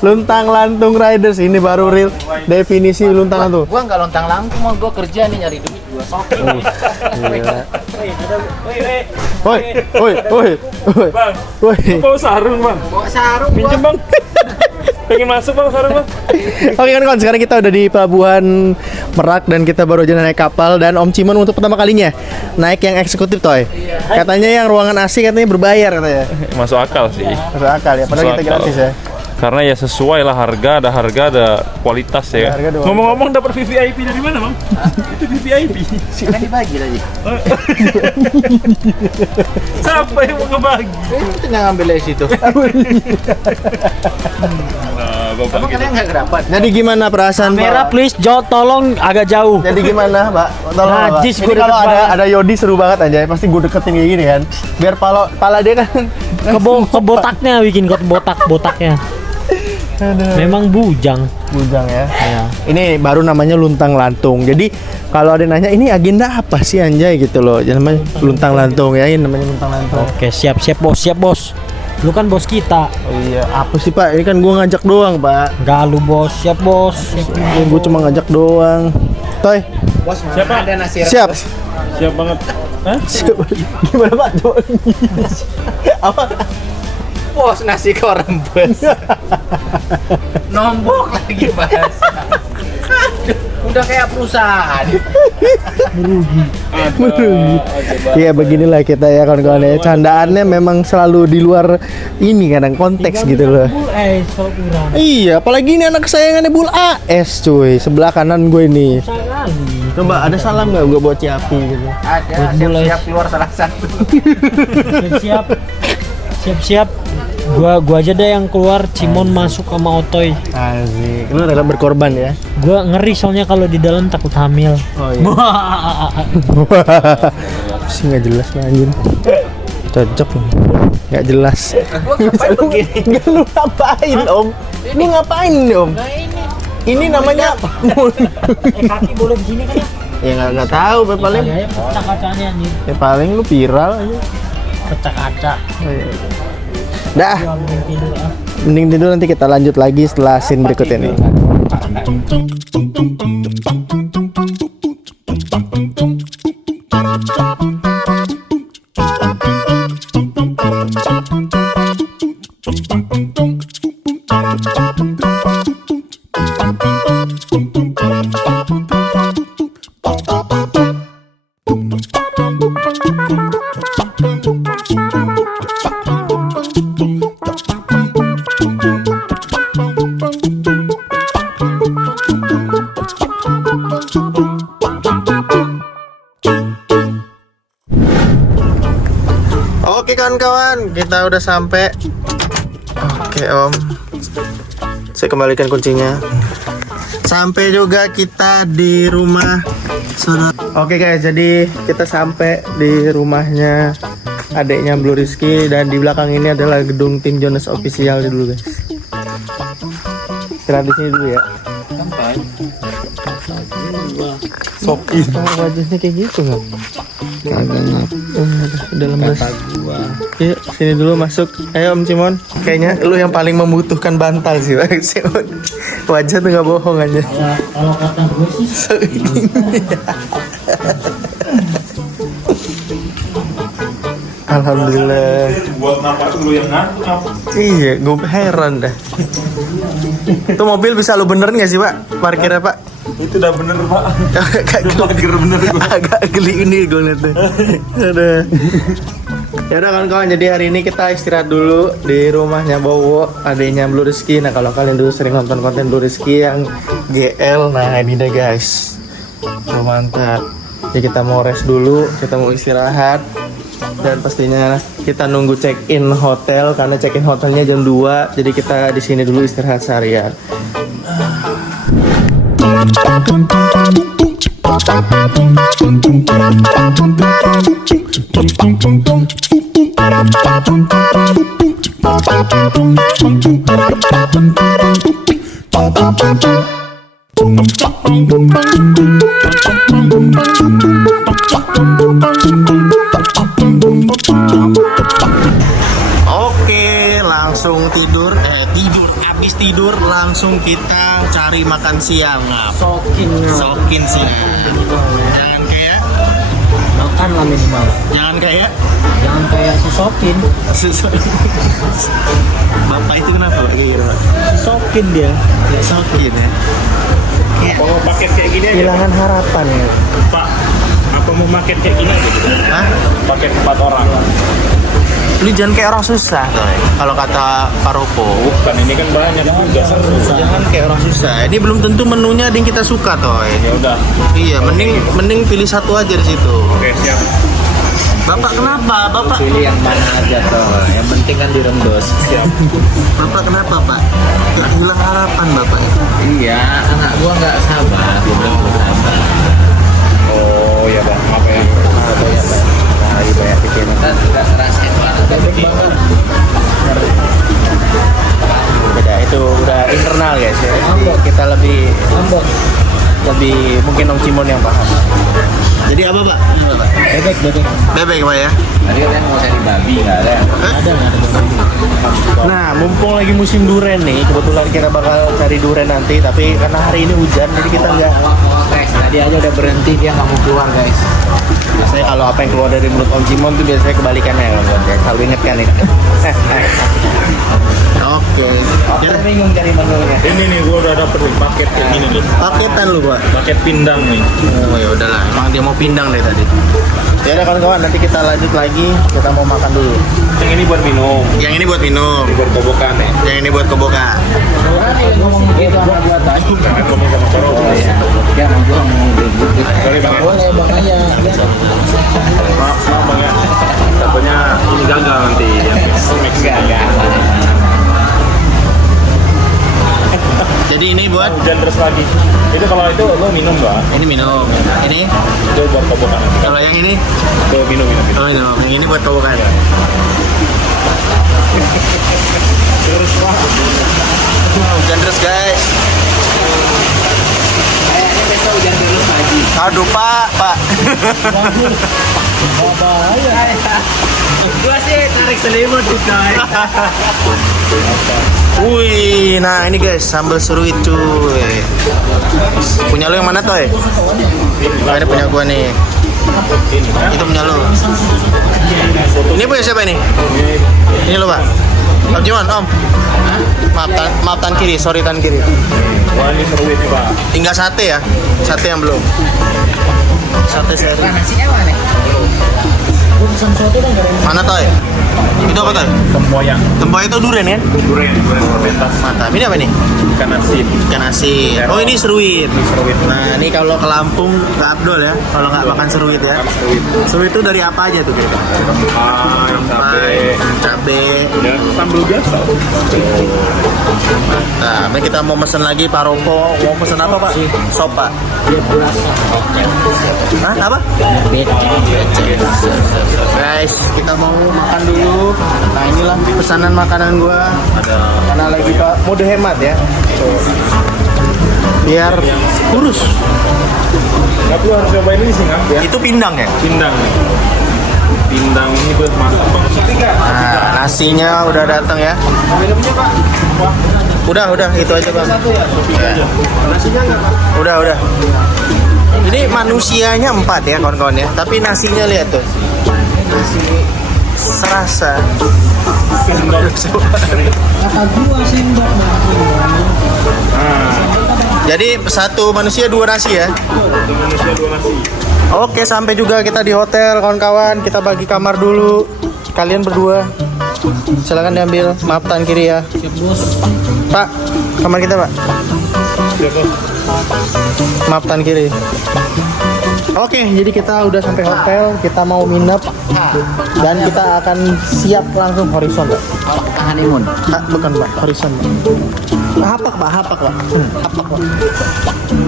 Luntang lantung riders ini baru real definisi luntang lantung. Gua nggak lontang lantung, mah gua kerja nih nyari duit gua. Woi. Bang, Woi. bawa sarung bang. Bawa sarung Pinjem bang. Pengen masuk bang sarung bang. Oke kan sekarang kita udah di pelabuhan Merak dan kita baru aja naik kapal dan Om Cimon untuk pertama kalinya naik yang eksekutif toy. Katanya yang ruangan AC katanya berbayar katanya. Masuk akal sih. Masuk akal ya, padahal Masuk kita akal. gratis ya. Karena ya sesuai lah harga, ada kualitas ya. Harga doang. Ngomong-ngomong dapat VVIP dari mana bang? Itu VVIP. kan dibagi tadi. Siapa yang mau ngebagi? Itu nggak ngambil dari situ. Nah, Emang kalian nggak dapat? Jadi gimana perasaan Merah Pak? please, tolong agak jauh. Jadi gimana, Pak? Tolong Pak. Najis, Ini gua kalau deket ada Yodi seru banget aja, pasti gue deketin kayak gini kan. Biar pala dia kan Kebotaknya bikin botaknya. Memang bujang. bujang ya. Ya. Ini baru namanya luntang lantung. Jadi kalau ada yang nanya ini agenda apa sih anjay gitu loh. Jadi namanya luntang lantung ya, ini namanya luntang lantung. Oke, siap bos. Lu kan bos kita. Oh iya, apa sih Pak? Ini kan gua ngajak doang, Pak. Enggak lu bos, siap bos. Gua cuma ngajak doang. Toy, Bos, Siapa? ada nasi siap. Siap banget. Hah? Siap. Gimana Pak? Apa? Bos, nasi koran bos. Nombok lagi bahas. Udah kayak perusahaan. Iya beginilah kita ya kawan-kawan ya. Candaannya memang selalu di luar ini kadang konteks gitu loh. Kalau kurang. Iya, apalagi ini anak kesayangannya Bul AS cuy. Sebelah kanan gue ini. Sekali. Coba ada salam nggak gue buat Ciapi gitu? Ada, siap-siap keluar salah satu. Siap. Gua aja deh yang keluar, Cimon masuk sama Otoy. Asik. Lu rela berkorban ya? Gua ngeri soalnya kalau di dalam takut hamil. Oh iya. Sih nggak jelas lah anjir. Cocok nih. Nggak jelas. Gua ngapain begini? Nggak lu ngapain Om? Lu ngapain Om? Nah ini. Ini namanya. Kaki boleh begini kan ya? Ya nggak tahu, paling Ya pecah kacanya nih. ya paling lu viral aja. Pecah kaca. Oh, iya. Dah, Ya, mending tidur ah. mending tidur nanti kita lanjut lagi setelah scene berikut ini. Oke kawan-kawan, kita udah sampai. Oke Om, saya kembalikan kuncinya. Sampai juga kita di rumah saudara. Oke guys, jadi kita sampai di rumahnya adiknya Blue Rizky dan di belakang ini adalah gedung tim Jonas Official dulu guys. Istirahat di sini dulu ya. Soki. Wajahnya kayak gitu nggak? Udah lemes. Yuk, sini dulu masuk. Ayo Om Cimon. Kayaknya lu yang paling membutuhkan bantal sih, Bang Cimon. Wajah tuh nggak bohong aja. Ya, kalau kata gue sih Alhamdulillah. Buat napas lu yang ngantuk apa? Iya, gue heran dah. Itu mobil bisa lu benerin nggak sih Pak? Parkirnya Pak? Itu udah bener pak. Agak geli ini gue ngeliatnya. Aduh. Ya udah kawan-kawan, jadi hari ini kita istirahat dulu di rumahnya Bowo, adiknya Blue Rizky. Nah kalau kalian dulu sering nonton konten Blue Rizky yang GL, nah ini deh guys. Oh, mantap. Jadi kita mau rest dulu, kita mau istirahat. Dan pastinya kita nunggu check-in hotel karena check-in hotelnya jam 2. Jadi kita di sini dulu istirahat seharian. Oke, langsung langsung tidur, habis tidur langsung kita cari makan siang. Ngap. Sokin siang. Jangan kayak Makan lah minimal. Jangan kayak Si Sokin. Bapak itu kenapa Pak? Kira-kira, Pak? Sokin dia. Sokin ya. Apa mau paket kayak gini aja? Kehilangan harapan ya. Pak, apa mau paket kayak gini aja? Hah? Paket 4 orang. Lu jangan kayak orang susah Toy. Kalau kata Pak Ropo. Bukan, ini kan banyak juga seru. Jangan kayak orang susah. Ini belum tentu menunya ada yang kita suka Toy. Ya udah. Iya, mending pilih satu aja di situ. Oke, siap. Bapak kenapa? Bapak Pilih yang mana aja tuh. Yang penting kan dirembes. Siap. Bapak kenapa Pak? Gak hilang harapan Bapak. Iya, anak gua nggak sabar, gua bilang gua sabar. Oh, ya Pak, maaf ya. Banyak pikiran kan nggak ngerasain banget. Beda, itu udah internal guys ya. Kita lebih mungkin Om Cimon yang paham. Jadi apa Pak? Bebek Pak ya. Tadi kan mau cari babi nggak ada. Nah, mumpung lagi musim duren nih, kebetulan kita bakal cari duren nanti. Tapi karena hari ini hujan, jadi kita nggak. Guys, tadi aja udah berhenti, dia nggak mau keluar guys. Biasanya kalau apa yang keluar dari mulut Om Cimon tuh biasanya kebalikannya kan, ya. Selalu inget kan itu. Oke. Kita bingung cari menunya. Ini nih, gua udah dapet nih paket kayak gini nih. Paketan lu Pak. Paket pindang nih. Oh ya udahlah, emang dia mau pindang dari tadi. Ya udah kawan-kawan, nanti kita lanjut lagi. Kita mau makan dulu. Yang ini buat minum. Yang ini buat minum. Ini buat kobokan nih. Yang ini buat keboka. Ngomong begitu sama gua tadi. Jangan ngomong sama Koro. Dia mau gua ngomong begitu. Sorry Bang ya. Boleh makanya. Maaf Bang ya. Takutnya ini gagal nanti yang mix gagal. Jadi ini buat Hujan terus lagi. Itu kalau itu lo minum nggak? ini minum. Ini Itu buat kobokan. kalau yang ini Itu minum. oh minum. Yang ini buat keboka. Hujan terus guys. Kayaknya besok hujan terus lagi. Aduh Pak. Gua sih tarik selimut juga. Wih, nah ini guys sambal seruit cuy. Punya lu yang mana Toy? Ini punya gua nih. Itu punya lu. Ini punya siapa ini? Ini lu Pak. Om Cimon, Om. Maaf tan kiri, sorry tan kiri. Wah ini seru ini Pak. Tinggal sate ya, sate yang belum. Sate seri. Nasinya mana? Mana Toy? Itu apa Toy? Tempoyak. Tempoyak itu durian ya? Durian fermentasi. Mantap. Ini apa nih? Ikan asin. Ikan asin. Oh ini seruit. Seruit. Nah ini kalau ke Lampung ke Abdul ya, kalau nggak makan seruit ya. Seruit. Seruit itu dari apa aja tuh kira-kira? Cabe. Ya, sambal biasa. Nah, ini kita mau pesen lagi Pak Ropo. Mau pesen apa Pak? Sop Pak. Hah? Apa? Guys, kita mau makan dulu. Nah inilah pesanan makanan gua. Karena lagi Pak mode hemat ya. Tuh. Biar kurus. Nggak perlu harus cobain ini sih nggak ya? Itu pindang ya? Pindang nih. Pindang ini buat masak Bang. Nah, nasinya udah datang ya. Minumnya Pak. Wah, Udah, itu aja Bang. Ya. nasinya nggak Pak? Udah. Ini manusianya 4 ya kawan-kawan ya. Tapi nasinya lihat tuh. Nasi serasa. Kata gua sendok Nah, Jadi satu manusia 2 nasi ya. untuk manusia 2 nasi. Oke, sampai juga kita di hotel kawan-kawan. Kita bagi kamar dulu. Kalian berdua. Silakan diambil. Maaf tan kiri ya. Pak, kamar kita Pak. Siapa? Maaf tan kiri. Oke, jadi kita udah sampai hotel. Kita mau nginep dan kita akan siap langsung horizon Pak. Honeymoon. Bukan Pak, horizon Pak. Hapak Pak.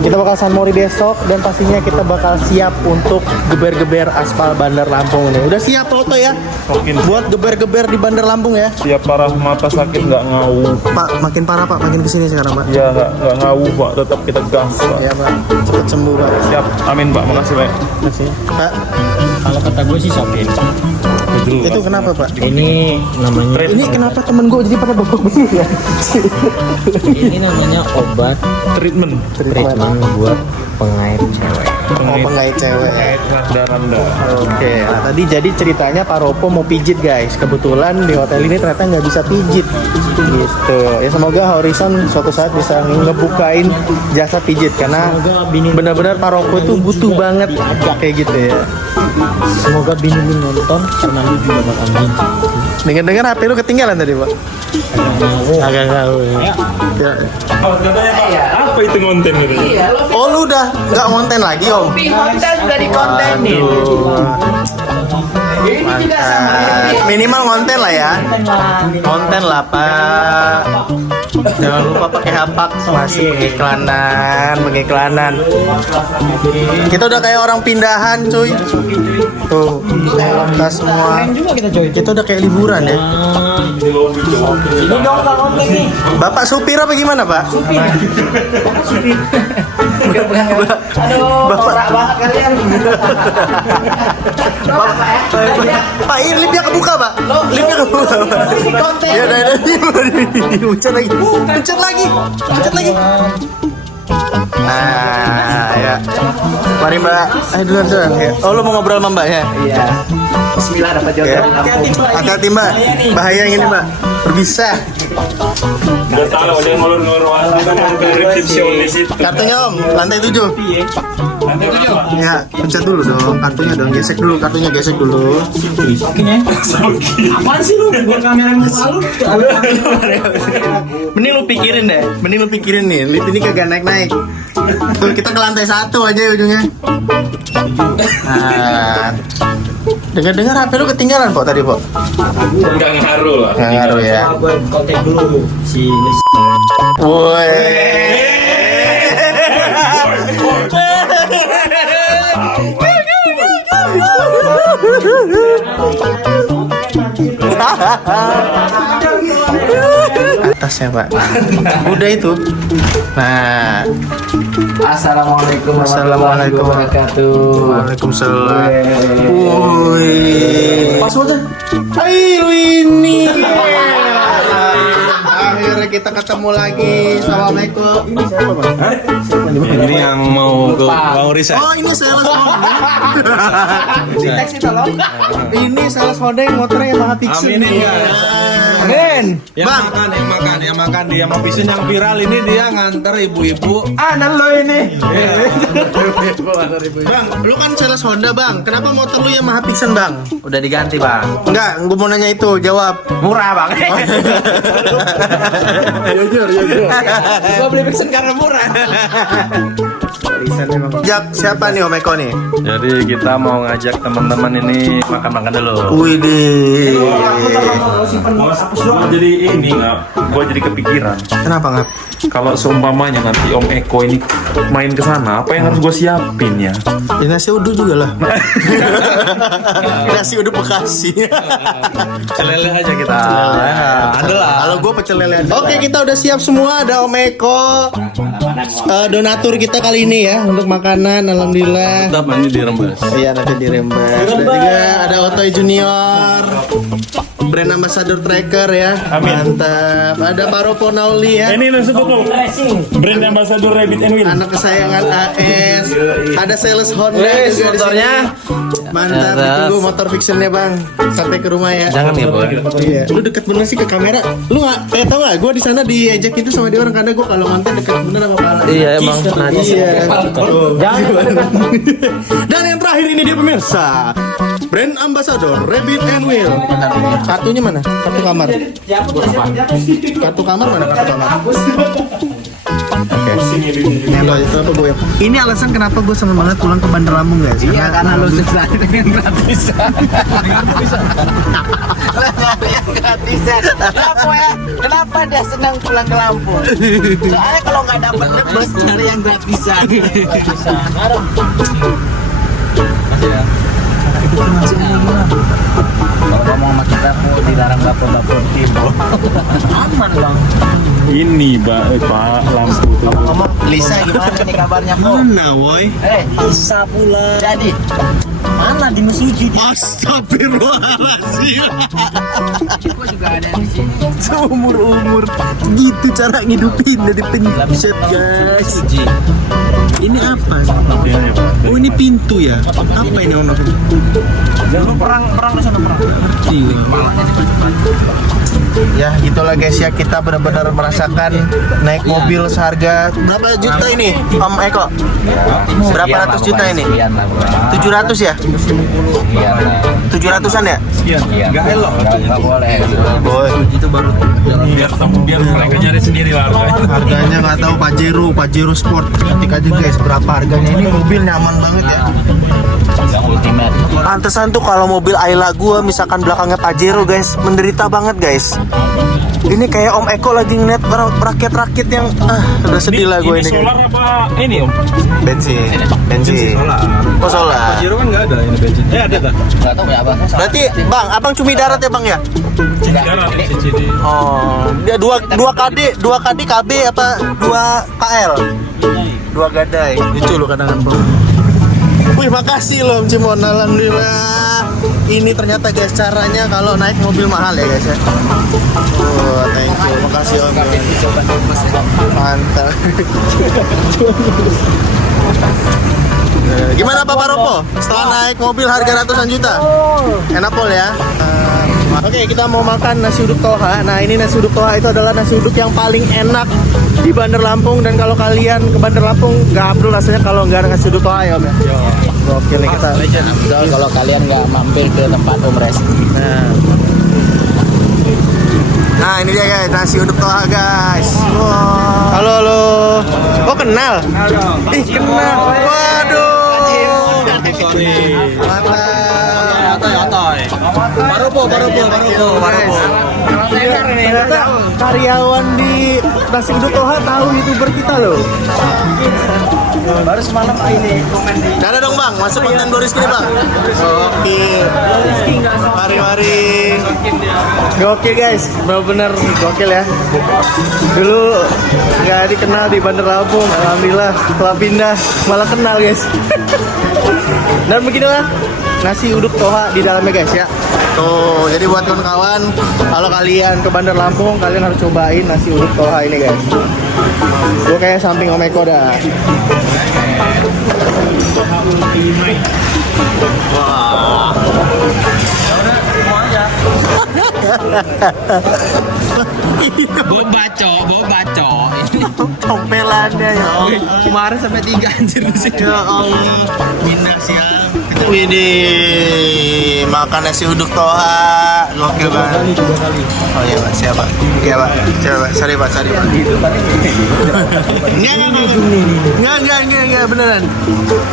Kita bakal San Mori besok dan pastinya kita bakal siap untuk geber-geber aspal Bandar Lampung ini. Udah siap foto ya? Makin Buat geber-geber di Bandar Lampung ya? siap parah, mata sakit nggak ngau. Pak, makin parah Pak, makin kesini sekarang Pak. Ya nggak ngau Pak, tetap kita gas Pak. Ya Pak, cepet sembuh Pak. Siap, amin Pak, makasih Pak. Makasih. Pak, Kalau kata gue sih Sokin. dulu. Itu kenapa Pak? Ini namanya Ini kenapa temen gue jadi pada babak belur ya? ini namanya obat treatment. treatment buat pengair cewek. Oh, pengait cewek. Rendah. Oke, nah, tadi jadi ceritanya Pak Ropo mau pijit guys. Kebetulan di hotel ini ternyata nggak bisa pijit, gitu. Ya semoga Horizon suatu saat bisa ngebukain jasa pijit karena benar-benar Pak Ropo itu butuh banget kayak gitu ya. Semoga bini lu nonton karena lu juga bakal nonton. Dengar-dengar HP lu ketinggalan tadi Pak? Agak tahu ya. Ya. Oh, katanya Pak, apa itu konten gitu? Oh lu udah nggak konten lagi Om? Di hotel juga dikontenin. Ini juga sama. Minimal konten lah ya. Konten lah Pak. Jangan lupa pakai hapak masih pengiklanan. Kita udah kayak orang pindahan cuy. Tuh, tas semua. Kita udah kayak liburan ya. Ini dong Bang Om nih. Bapak supir apa gimana Pak? Aduh, norak banget kalian. Pak, ini lipnya kebuka Pak. Lipnya kebuka Pak. Ya udah pencet lagi. Pencet lagi. Nah, ya. Mari Mbak. Ayo duluan. Ya. Oh, lu mau ngobrol sama Mbak ya? Iya. Bismillah dapat jodoh Ya. di kampung. Hati-hati Mbak. Bahaya yang ini Mbak. Berbisa. Udah tahu dia ngulur-ngulur kita mau ke resepsionis itu. Kartunya Om, lantai 7. Ya, pencet dulu dong. Kartunya dong, gesek dulu. Apaan sih lu? Buat kamera muka lu. Mending lu pikirin nih. Lip ini kagak naik-naik. Tuh, kita ke lantai 1 aja ujungnya. Nah. Dengar-dengar HP lu ketinggalan Pok tadi Pok. Enggak ngaruh lah. Nggak ngaruh ya. Gue kontak dulu si Woi. Atasnya Pak. Udah itu. Nah. Assalamualaikum Assalamualaikum wabarakatuh. Waalaikumsalam. Woi. Passwordnya? Hai lu ini. Akhirnya kita ketemu lagi. Assalamualaikum. Ini siapa Bang? Ini yang mau ke Maurisa. Oh ini sales Honda. Deteksi tolong. Ini sales Honda yang motornya Yamaha Pixel. Aminin ya. Amin. Yang Bang, makan dia mau pisun yang viral ini dia nganter ibu-ibu. anan lo ini. Bang, lu kan sales Honda Bang. Kenapa motor lu Yamaha Pixel Bang? Udah diganti Bang. Enggak, gue mau nanya itu. Jawab. Murah Bang. Jujur. Gua beli Vixen karena murah. Jak, siapa nih Om Eko nih? Jadi kita mau ngajak teman-teman ini makan-makan dulu. Widih. Gua jadi ini nggak, gua jadi kepikiran. Kenapa ngap? Kalau seumpamanya nanti Om Eko ini main ke sana, apa yang harus gua siapin ya? Ya nasi uduk juga lah. Nasi uduk Bekasi. Lele aja kita. Adalah. Kalau gue pecel lele. Oke, kita udah siap semua. Ada Om Eko, donatur kita kali ini ya untuk makanan. Alhamdulillah. Tetap ini dirembes. Iya nanti dirembes. Dan juga ada Otoy Junior, brand ambassador tracker ya. Mantap. Ada Paropo Nauli ya. Ini langsung tutup. Brand ambassador Rabbit and Wheel. Anak kesayangan AS. Ada sales Honda juga motornya. di sini. Mantap, ditunggu motor fictionnya Bang. Sampai ke rumah ya. Jangan ya, Boy. Iya. Lu deket bener sih ke kamera. Lu nggak? Tau nggak? Gue di sana diejek itu sama dia orang karena gue kalau ngonten deket bener sama kepala. Iya emang. Iya. Dan yang terakhir ini dia pemirsa. Brand ambassador Rabbit and Wheel. Kartunya mana? Kartu kamar. Kartu kamar mana? Kartu kamar. Oke. Itu apa gue? Ini alasan kenapa gue seneng banget pulang ke Bandar Lampung guys. Iya karena lu susah dengan gratisan. Gratisan. Kenapa ya? Kenapa dia senang pulang ke Lampung? Soalnya kalau nggak dapat bus cari yang gratisan. Kalau ngomong sama kita mau dilarang dapur timur. Aman Bang. Ini Pak lampu tuh. Ngomong Lisa gimana nih kabarnya kok? Mana woi? Bisa pula. Jadi Mana di mesuji? Astagfirullahaladzim. gua juga ada di sini. Seumur-umur gitu cara ngidupin dari pencet guys. Ini apa? Oh ini pintu ya? Apa ini ono? Perang di sana perang. Ya gitulah guys ya, kita benar-benar merasakan naik mobil seharga berapa juta ini Om Eko? Berapa ratus juta ini? 700 ya? 700-an ya? Enggak elok. Enggak boleh. Boy, Biar mereka nyari sendiri lah. harganya nggak tahu Pajero Sport. Ketik aja guys berapa harganya, ini mobil nyaman banget ya. Pantesan tuh kalau mobil Ayla gua misalkan belakangnya Pajero guys, menderita banget guys. Ini kayak Om Eko lagi ngeliat rakit-rakit yang udah sedih lah gue ini. Solar apa ini Om? Bensin. Oh solar. Pajero kan nggak ada ini bensin. Ada tak? Enggak tahu ya, Bang. Berarti Bang, abang cumi darat ya Bang ya? Darat CCD. Oh, dia 2 KD KB apa 2 KL? 2 gadai. Lucu lo kadang-kadang Bang. Wih, makasih loh Om Cimon, alhamdulillah. Ini ternyata guys caranya kalau naik mobil mahal ya guys ya. Oh, thank you. Makasih Om. Mantap. Gimana Pak Paropo? Setelah naik mobil harga ratusan juta? Enak pol ya? Oke, kita mau makan nasi uduk Toha. Nah, ini nasi uduk Toha itu adalah nasi uduk yang paling enak di Bandar Lampung. Dan kalau kalian ke Bandar Lampung, gak abdul rasanya kalau nggak ada nasi uduk Toha ya Om ya? Oke nih kita. Kalau kalian nggak mampir ke tempat Om Reski. Nah ini dia guys, nasi uduk Toha guys. Wow. Halo. Oh kenal? Ih kenal. Waduh. Mantap. Paropo. Ternyata karyawan di nasi uduk Toha tahu YouTuber kita loh. Baru semalam ini komen di. Ada dong Bang, masuk konten Boris ini Bang. Oke. Mari. Gokil guys, benar-benar gokil ya. Dulu nggak dikenal di Bandar Lampung, alhamdulillah setelah pindah malah kenal guys. Dan beginilah nasi uduk Toha di dalamnya guys ya. Tuh, jadi buat kawan-kawan, kalau kalian ke Bandar Lampung, kalian harus cobain nasi uduk Toha ini guys. Gue kayak samping Om Eko dah. Wah. Bawa baco. Tompelannya ya Allah. Kemarin sampai 3 anjir di sini. Ya Allah. Pindah siang. Ini makan nasi uduk Toha. Gokil banget. 2 kali. Oh iya Pak, siapa? Iya Pak. Coba, sorry Pak. Enggak, beneran.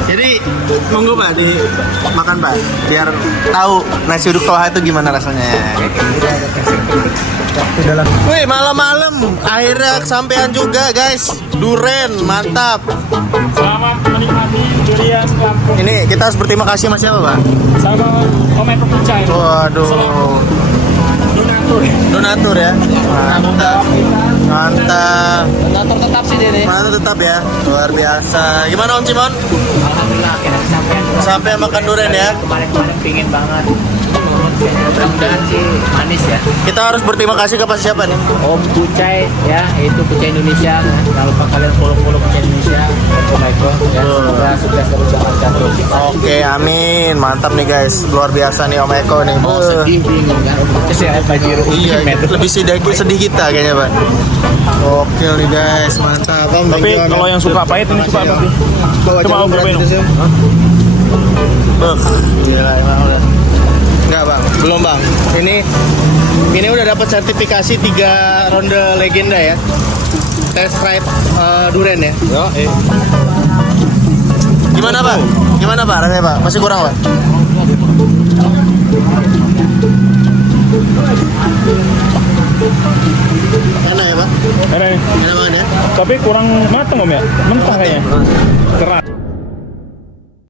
Jadi, monggo Pak, dimakan Pak. Biar tahu nasi uduk Toha itu gimana rasanya. Wih, malam-malam akhirnya kesampean juga guys. Duren, mantap. Selamat menikmati durian Lampung. Ini kita harus berterima kasih sama siapa Pak? Sama Om Eko Pucai. Waduh. Donatur ya. Mantap. Donatur tetap sih dia nih. Mantap tetap ya. Luar biasa. Gimana Om Cimon? Alhamdulillah akhirnya kesampean. Sampai makan durian ya. Kemarin pingin banget. Mudah-mudahan sih manis ya. Kita harus berterima kasih kepada siapa nih? Om Pucai ya, itu Pucai Indonesia. Jangan lupa kalian follow Pucai Indonesia. Assalamualaikum ya. Semoga sukses terus jalankan terus. Oke, amin. Mantap nih guys. Luar biasa nih Om Eko nih. Oh, sedih bingung kan. Saya Pajero. Iya, lebih sedih kita kayaknya Pak. Oke nih guys, mantap. Om, thank Tapi you, Om. kalau yang suka pahit ini suka apa sih? Coba Om cobain Om. Gila emang udah. Enggak Bang, belum Bang. Ini udah dapat sertifikasi 3 ronde legenda ya. Test ride durian ya. Gimana Pak? Gimana Pak rasanya Pak? Masih kurang Pak? Enak ya Pak? Enak nih. Enak banget ya? Tapi kurang matang Om ya? Mentah kayaknya. Keras.